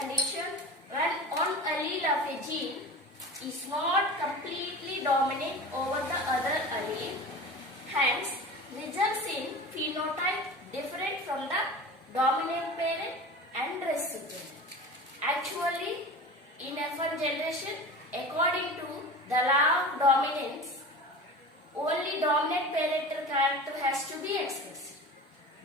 condition when one allele of a gene is not completely dominant over the other allele, hence results in phenotype different from the dominant parent and recipient. Actually, in F1 generation, according to the law of dominance, only dominant parental character has to be expressed.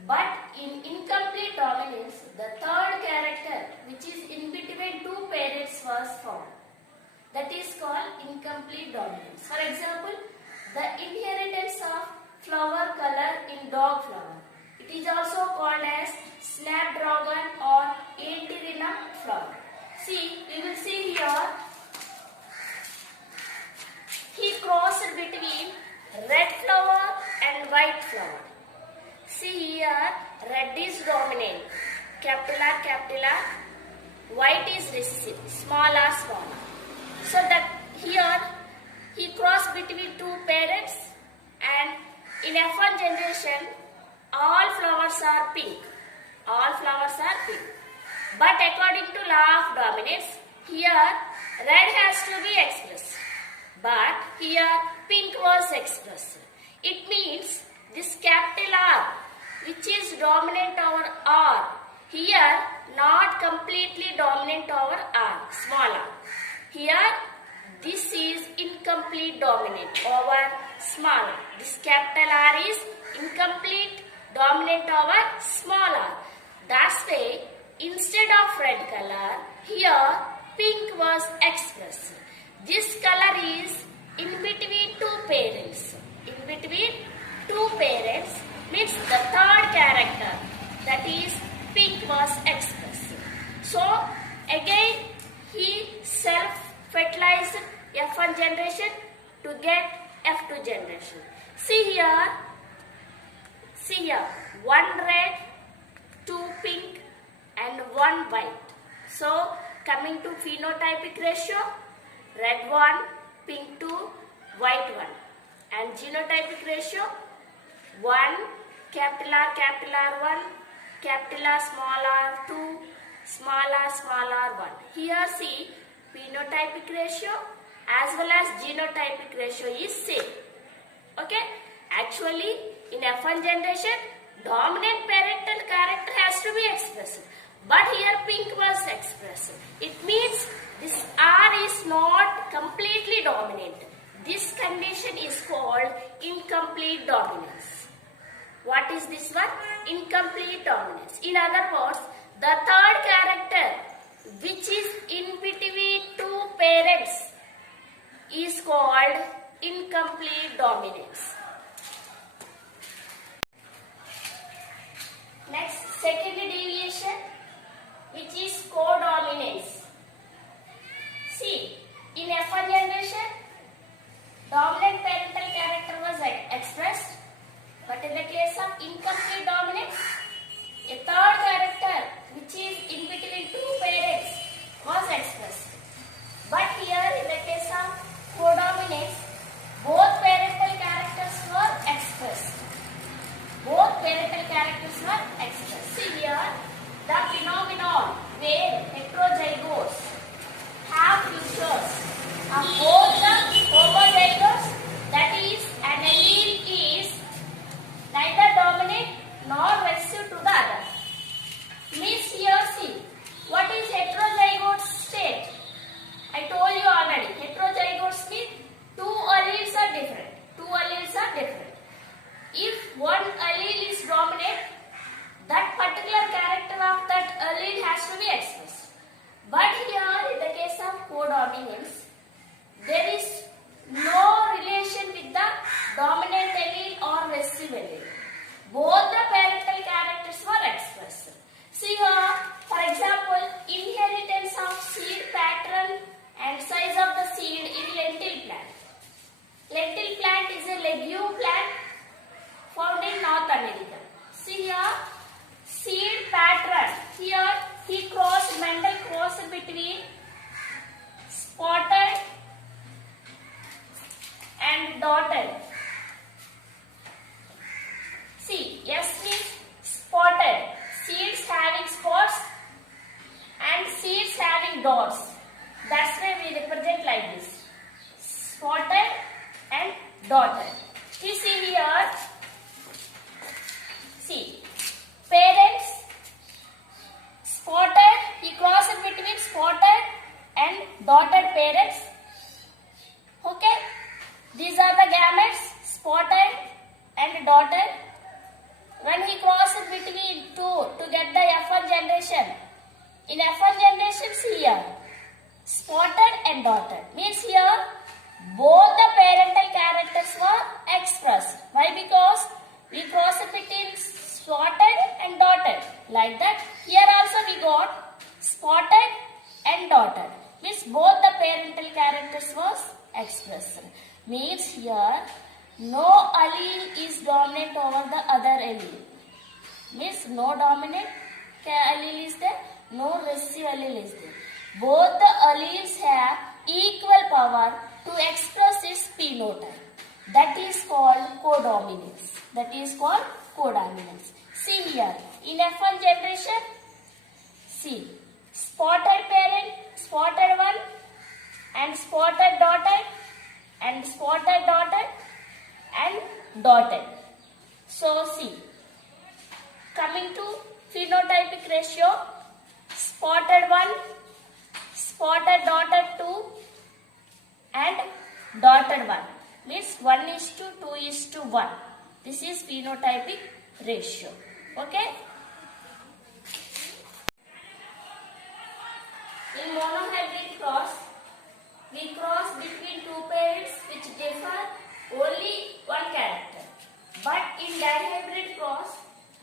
But in incomplete dominance, the third character, which is in between two parents, was found. That is called incomplete dominance. For example, the inheritance of flower color in dog flower. It is also called as snapdragon or antirrhinum flower. See, we will see here, he crossed between red flower and white flower. See here, red is dominant, capital R, white is recessive, small r. So that here, he crossed between two parents, and in F1 generation, all flowers are pink. All flowers are pink. But according to law of dominance, here red has to be expressed. But here pink was expressed. It means this capital R, which is dominant over R, here not completely dominant over R, small r. Here this is incomplete dominant over small r. This capital R is incomplete dominant over small r. That's why instead of red color, here pink was expressed. This color is in between two parents. In between two parents means the third character, that is pink, was expressed. So again he self-fertilized F1 generation to get F2 generation. See here, one red, two pink and one white. So coming to phenotypic ratio, red 1, pink 2, white 1. And genotypic ratio, 1, capital R 1, capital R, small r 2, small r 1. Here see, phenotypic ratio as well as genotypic ratio is same. Okay? Actually, in F1 generation, dominant parental character has to be expressed. But here pink was expressed. It means this R is not completely dominant. This condition is called incomplete dominance. What is this one? Incomplete dominance. In other words, the third character, which is in between two parents, is called incomplete dominance. Next, second deviation, which is codominance. See, in F1 generation, dominant parental character was expressed, but in the case of incomplete dominance, a third character, which is in between two parents, was expressed. But here, in the case of codominance, both parental characters were expressed. Both parental characters were expressed. See here, the phenomenon where heterozygotes have features of both the homozygotes, that is, an allele is neither dominant nor recessive to the other. Means here see, what is heterozygote state? I told you already, heterozygotes means two alleles are different. If one allele is dominant, that particular character of that allele has to be expressed. But here, in the case of codominance, there is no relation with the dominant allele or recessive allele. Both the parental characters were expressed. See here, for example, inheritance of seed pattern and size of the seed in lentil plant. Lentil plant is a legume plant found in North America. See here, seed pattern. Here Mendel crossed between spotted and dotted. See, S means spotted, seeds having spots, and seeds dotted. You see here, see, parents, spotted, he crossed between spotted and dotted parents. Okay, these are the gametes, spotted and dotted. When he crossed between two to get the F1 generation, in F1 generation, see here, spotted and dotted. Means here, both the parental characters were expressed. Why? Because we crossed between spotted and dotted. Like that, here also we got spotted and dotted. Means both the parental characters was expressed. Means here, no allele is dominant over the other allele. Means no dominant allele is there, no recessive allele is there. Both the alleles have equal power to express its phenotype. That is called codominance. That is called codominance. See here, in F1 generation, see, spotted parent, spotted one, and spotted dotted, and spotted dotted, and dotted. So see, coming to phenotypic ratio, spotted 1, spotted dotted 2, and dotted 1. Means 1:2:1. This is phenotypic ratio. Okay? In monohybrid cross, we cross between two parents which differ only one character. But in dihybrid cross,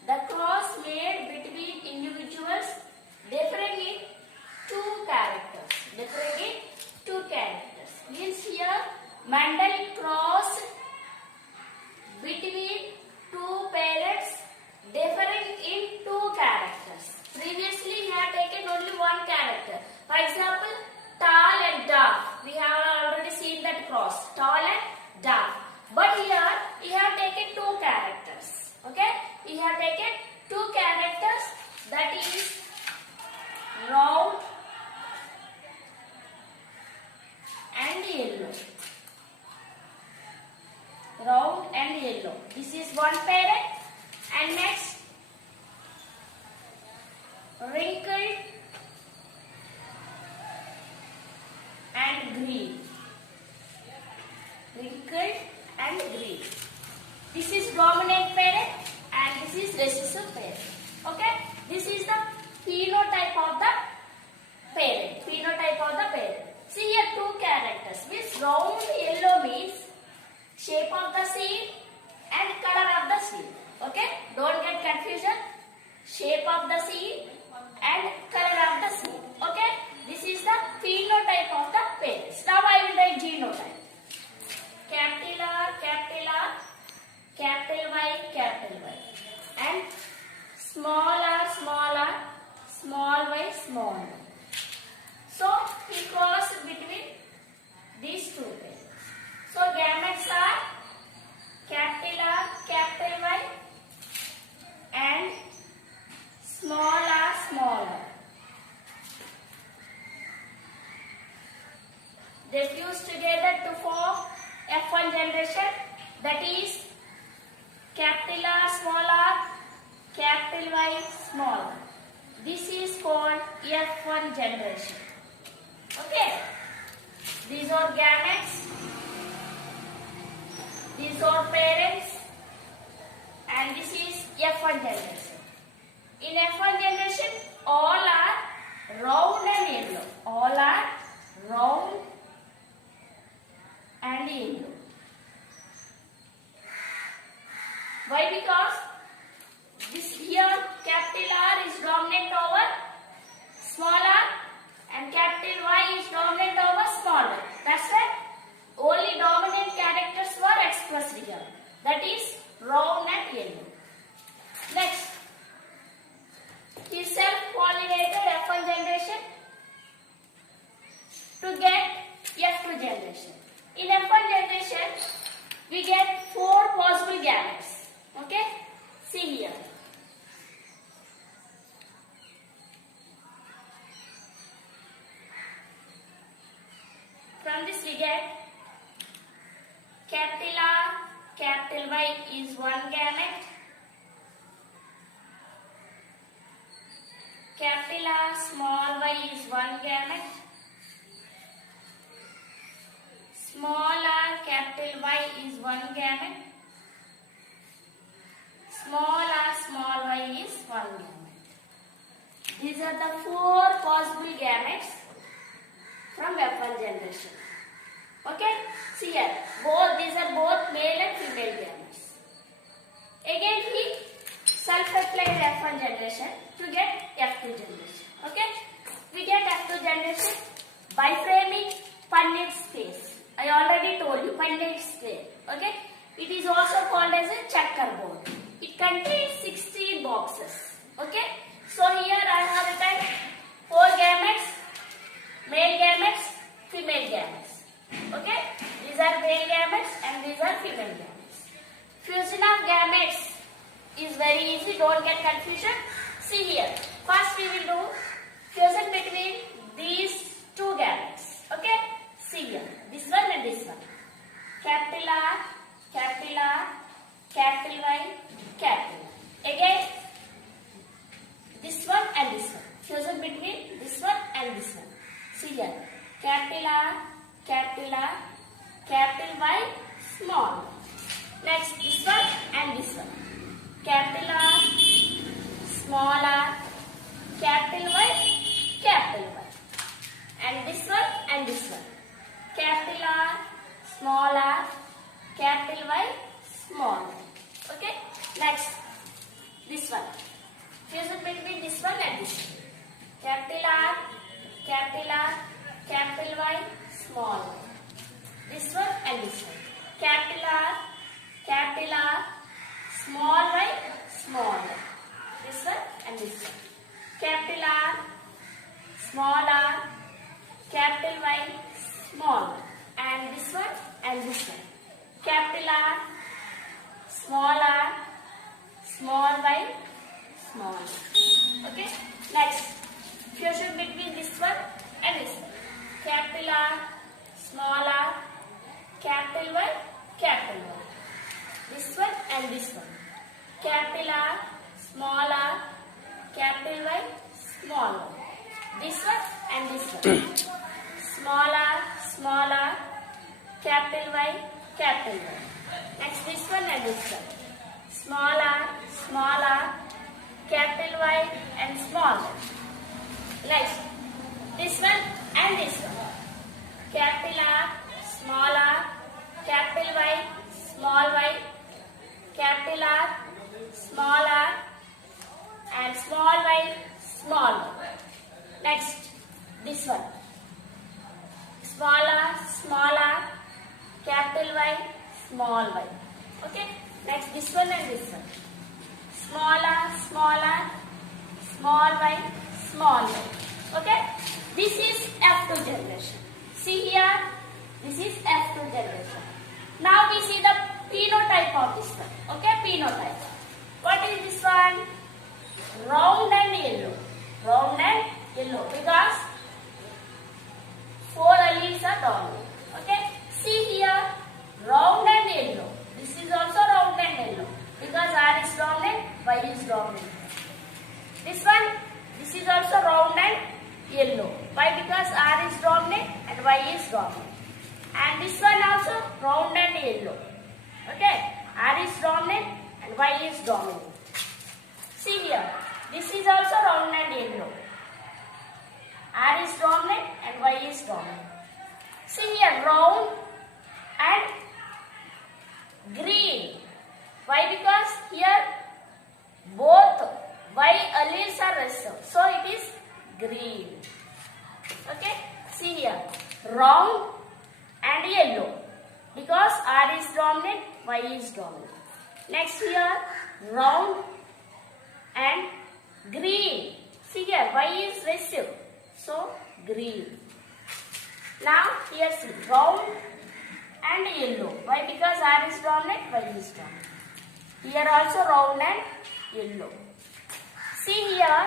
the cross made between individuals differing in two characters. Differing in two characters. Means here, Mendel crossed between two parents differing in two characters. Previously, he had taken only one character. For example, tall and dark. We have already seen that cross. Tall and dark. But here, he have taken two characters. Okay? He have taken two characters, that is round and yellow. Round and yellow. This is one parent. And next, wrinkled and green. Wrinkled and green. This is dominant parent and this is recessive parent. Okay? This is the phenotype of the parent. Phenotype of the parent. See here two characters. This round yellow means shape of the seed and color of the seed. Okay? Don't get confusion. Shape of the seed and color of the seed. Okay? This is the phenotype of the parents. Now I will write genotype. Capital R, capital R, capital Y, capital Y. And small r, small r, small y, small y. So, he crossed between these two parents. So, gametes are capital R, capital Y and small r, small r. They fuse together to form F1 generation, that is capital R, small r, capital Y, small r. This is called F1 generation. Okay? These are gametes, these are parents, and this is F1 generation. In F1 generation, all are round and yellow. All are round and yellow. Why? Because this here capital R is dominant over small r and capital Y is dominant over small y. That's why only dominant characters were expressed here. That is round and yellow. Next, he self-pollinated F1 generation to get F2 generation. In F1 generation, we get 4 possible gametes. Okay? See here. From this we get capital R, capital Y is one gamete. Capital R small y is one gamete. Small r capital Y is one gamete. Small r small y is one gamete. These are the four possible gametes from F1 generation. Okay? See here, these are both male and female gametes. Again he self-applied F1 generation to get F2 generation. Okay? We get F2 generation by framing Punnett space. I already told you Punnett square. Okay? It is also called as a checkerboard. It contains 16 boxes. Okay? So here I have written 4 gametes, male gametes, female gametes. Okay? These are male gametes and these are female gametes. Fusion of gametes is very easy. Don't get confusion. See here. First we will do fusion between these two gametes. Okay? See here. This one and this one. Capital R, capital R, capital Y, capital R. Again, this one and this one. Fusion between this one and this one. See here. Capital R, capital R, capital Y, small. Next, this one and this one. Capital R, small r, capital Y, capital Y. And this one and this one. Capital R, small r, capital Y, small y. Okay? Next, this one. Fusion between this one and this one. Capital R, capital R, capital Y, small y. This one and this one. Capital R, capital R, small y, small y. This one and this one. Capital R, small r, capital Y, small y. And this one and this one. Capital R, small r, small y, small y. Okay? Next, fusion between this one and this one. Capital R, small r, capital Y, capital Y. This one and this one. Capital R, small r, capital Y, small y. This one and this one. Small r, capital Y, capital Y. Next this one and this one. Small r, capital Y and small y. Next, this one and this one. Capital R, small r, capital Y, small y. Capital R, small r, and small y, small y. Next, this one. Small r, capital Y, small y. Okay? Next, this one and this one. Small r, small y, small y. Okay? This is F2 generation. See here, this is F2 generation. Now we see the phenotype of this one. Okay? Phenotype. What is this one? Round and yellow. Round and yellow. Because 4 alleles are dominant. Okay? See here, round and yellow. This is also round and yellow. Because R is dominant, Y is dominant. This one, this is also round and yellow. Why? Because R is dominant and Y is dominant. And this one also round and yellow. Okay? R is dominant and Y is dominant. See here, this is also round and yellow. R is dominant and Y is dominant. See here, round and green. Why? Because here both Y alleles are reserved. So it is green. Okay? See here, round and yellow. Because R is dominant, Y is dominant. Next here, round and green. See here, Y is recessive. So, green. Now, here see, round and yellow. Why? Because R is dominant, Y is dominant. Here also round and yellow. See here,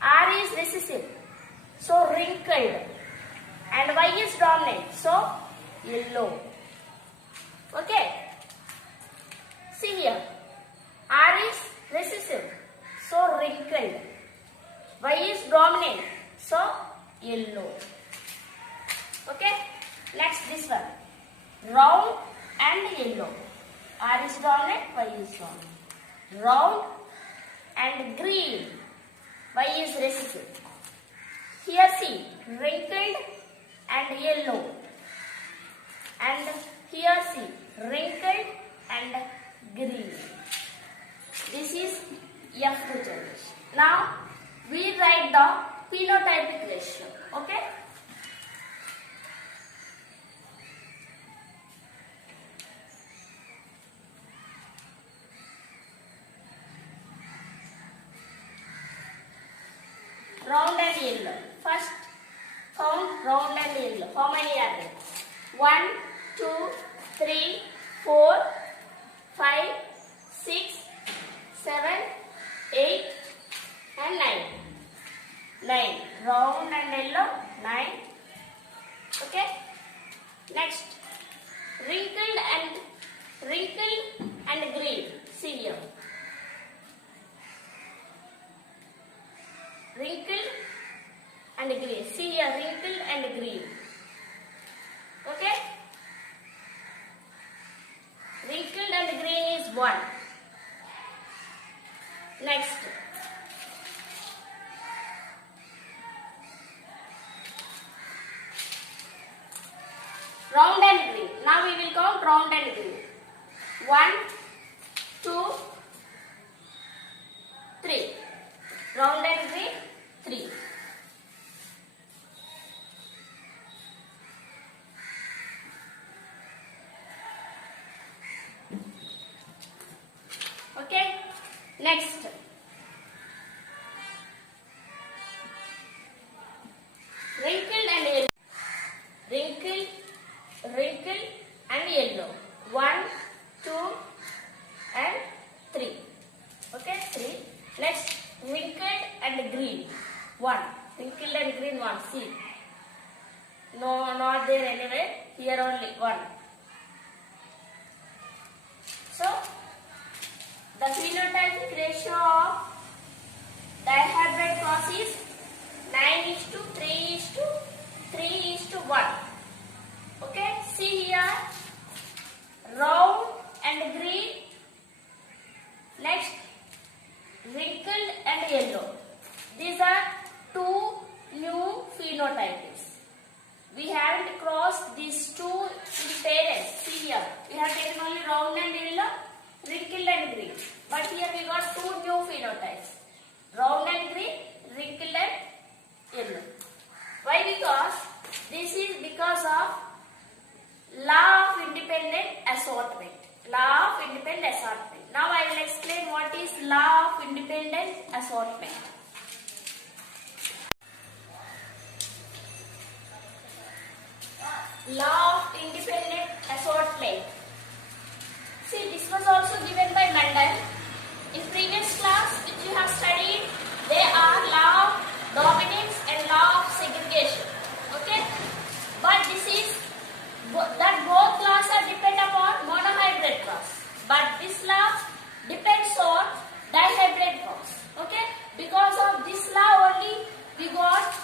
R is recessive. So, wrinkled. And Y is dominant. So, yellow. Okay. round and yellow. R is dominant, Y is dominant. Round and green, Y is recessive. Here see, wrinkled and yellow. And here see, wrinkled and green. This is F2 generation. Now we write the phenotypic ratio. Okay? Round and yellow. First count round and yellow. How many are there? 1, 2, 3, 4, 5, 6, 7, 8 and 9. 9. Round and yellow. 9. Okay. Next. Wrinkled and green. See here. Wrinkled and green. See here, wrinkled and green. Okay? Wrinkled and green is 1. Next. Round and green. Now we will count round and green. 1, 2, 3. Round and green, 3. Okay. Next. Wrinkled and yellow. Wrinkled and yellow. 1, 2 and 3. Okay, 3. Next. Wrinkled and green. 1. Wrinkled and green 1. See. No, not there anyway. Here only 1. So, the phenotypic ratio of dihybrid cross is 9:3:3:1. Okay. See here. Round and green. Next. Wrinkled and yellow. These are 2 new phenotypes. We haven't crossed these 2 in parents. See here. We have taken only round and yellow, wrinkled and green. But here we got 2 new phenotypes. Round and green, wrinkled and yellow. Why? Because this is because of law of independent assortment. Law of independent assortment. Now I will explain what is law of independent assortment. Law of independent assortment. See, this was also given by Mendel. In previous class which you have studied, they are law of dominance and law of segregation. Okay? But this is that both laws are depend upon monohybrid cross. But this law depends on dihybrid cross. Okay? Because of this law only we got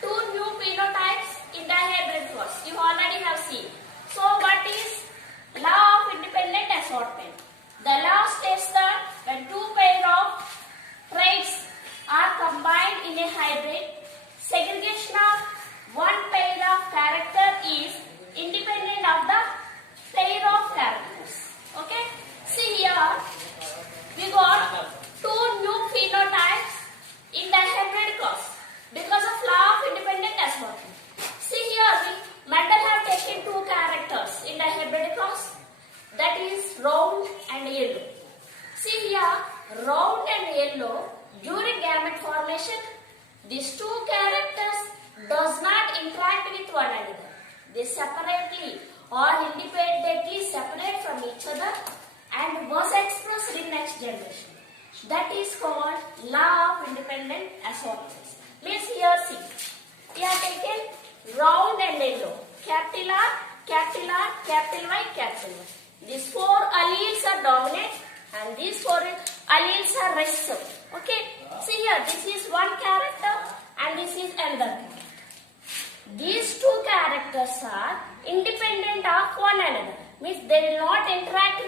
2 new phenotypes in dihybrid cross. You already have seen. So what is law of independent assortment? The law states that when 2 pair of traits are combined in a hybrid, segregation of 1 pair of character is independent of the pair of characters. Okay? See here, we got 2 new phenotypes in dihybrid cross because of law of independent assortment. See here, Mendel have taken 2 characters in dihybrid cross, that is round and yellow. See here, round and yellow, during gamete formation, these 2 characters does not interact with one another. They separately or independently separate from each other and was expressed in next generation. That is called law of independent assortment. Means here see, we have taken round and yellow, capital R, capital R, capital Y, capital Y. These 4 alleles are dominant and these 4 alleles are recessive. Okay, see here, this is one character and this is another character. these two characters are independent of one another. Means they will not interact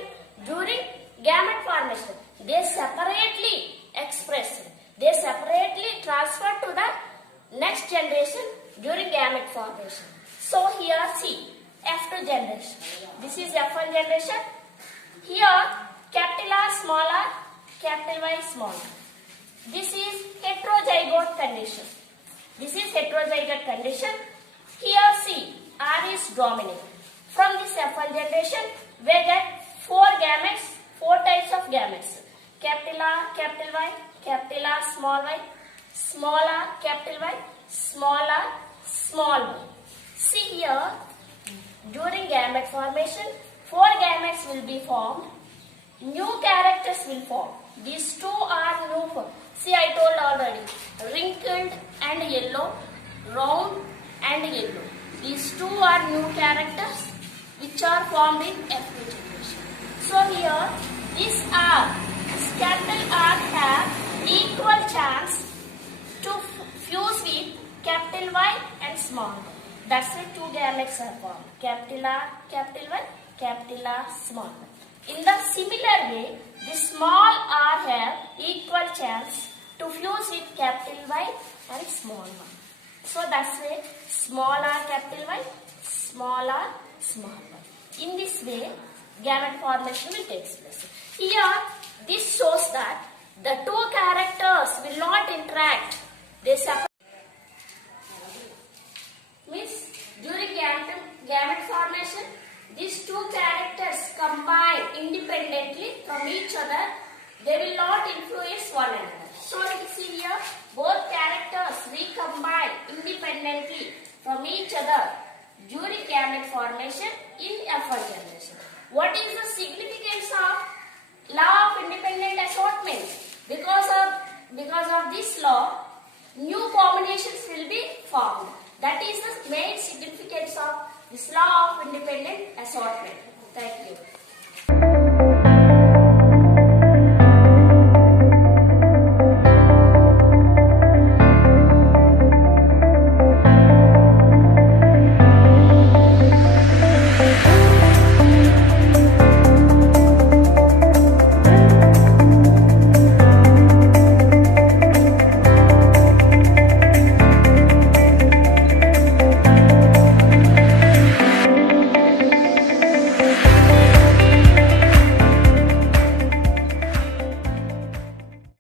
during gamete formation. They separately express. They separately transfer to the next generation during gamete formation. So here see F2 generation. This is F1 generation. Here capital R, small r, capital Y, small r. This is heterozygote condition. This is heterozygote condition. Here see R is dominant. From this F1 generation we get four gametes, four types of gametes. Capital R, capital Y, capital R, small y, small r, capital Y, small r, small y. See here, during gamete formation, four gametes will be formed. New characters will form. These two are new form. See, I told already, wrinkled and yellow, round and yellow. These two are new characters which are formed in F2 generation. So here, this R, this capital R have equal chance to fuse with capital Y and small y. That's why two gametes are formed. Capital R, capital Y, capital R, small y. In the similar way, the small r have equal chance to fuse with capital Y and small y. So that's why small r, capital Y, small r, small y. In this way, gamete formation will take place. Here, this shows that the two characters will not interact. They separate. Means during gamete formation, these two characters combine independently from each other. They will not influence one another. So you see here, both characters recombine independently from each other during gamete formation in F1 generation. What is the significance of law of independent assortment? Because of this law, new combinations will be formed. That is the main significance of this law of independent assortment. Thank you.